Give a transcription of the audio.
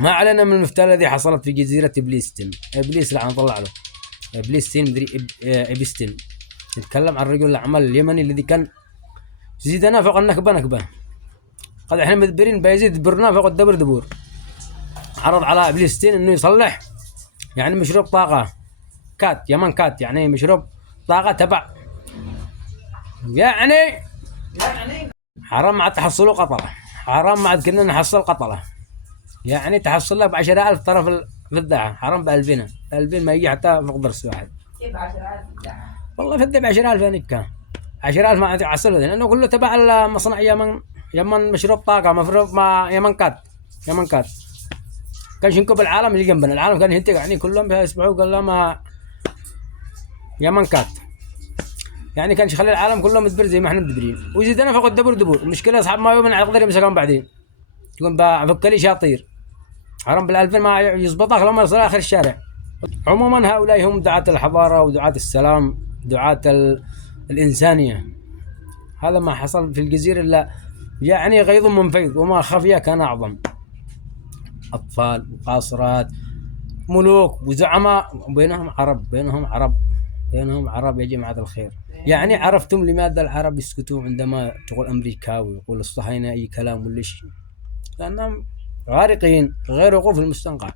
ما علينا من المفتاح الذي حصلت في جزيرة إبليستن. إبليس لعنة الله عليه. إبليستن مدري إبستن. نتكلم عن رجل الأعمال اليمني الذي كان زيدنا فوق النكبة نكبة. قد احنا مدبرين بيزيد برنا فوق الدبر دبور. عرض على إبليستن إنه يصلح يعني مشروب طاقة كات يمن كات، يعني مشروب طاقة تبع يعني حرام ما عاد تحصلوا قطرة، حرام ما عاد كنا نحصل قطرة، يعني تحصل لك ب10,000 طرف في الدعة، حرام ب2000 2000 ما يجي حتى فوق درس واحد. كيف 10,000 الدعة؟ والله في الدعة 10,000 هنيك 10,000 ما عاد يحصلوا لأنه كله تبع المصنع يمن مشروب طاقة مفروض ما يمن كات. يمن كات كان شنكو بالعالم اللي جنبنا، العالم كان ينتج يعني كلهم يسمعوا قال لهم يمن كات، يعني كان يخلي العالم كله مدبر زي ما احنا مدبرين، ويزيدنا فوق الدبر دبور. المشكله اصحاب ما يؤمن على قدر يمسكهم بعدين يقول بفك لي شاطير حرام بال2000 ما يزبطك لما يصل اخر الشارع. عموما هؤلاء هم دعاة الحضاره ودعاة السلام، دعاة الانسانيه. هذا ما حصل في الجزيره الا يعني غيظ من فيض، وما خفي كان اعظم. اطفال وقاصرات ملوك وزعماء، بينهم عرب بينهم عرب بينهم عرب يا جماعة الخير. يعني عرفتم لماذا العرب يسكتون عندما تقول أمريكاوي يقول الصهاينة أي كلام ولا شيء؟ لأنهم غارقين غير وقوف المستنقع.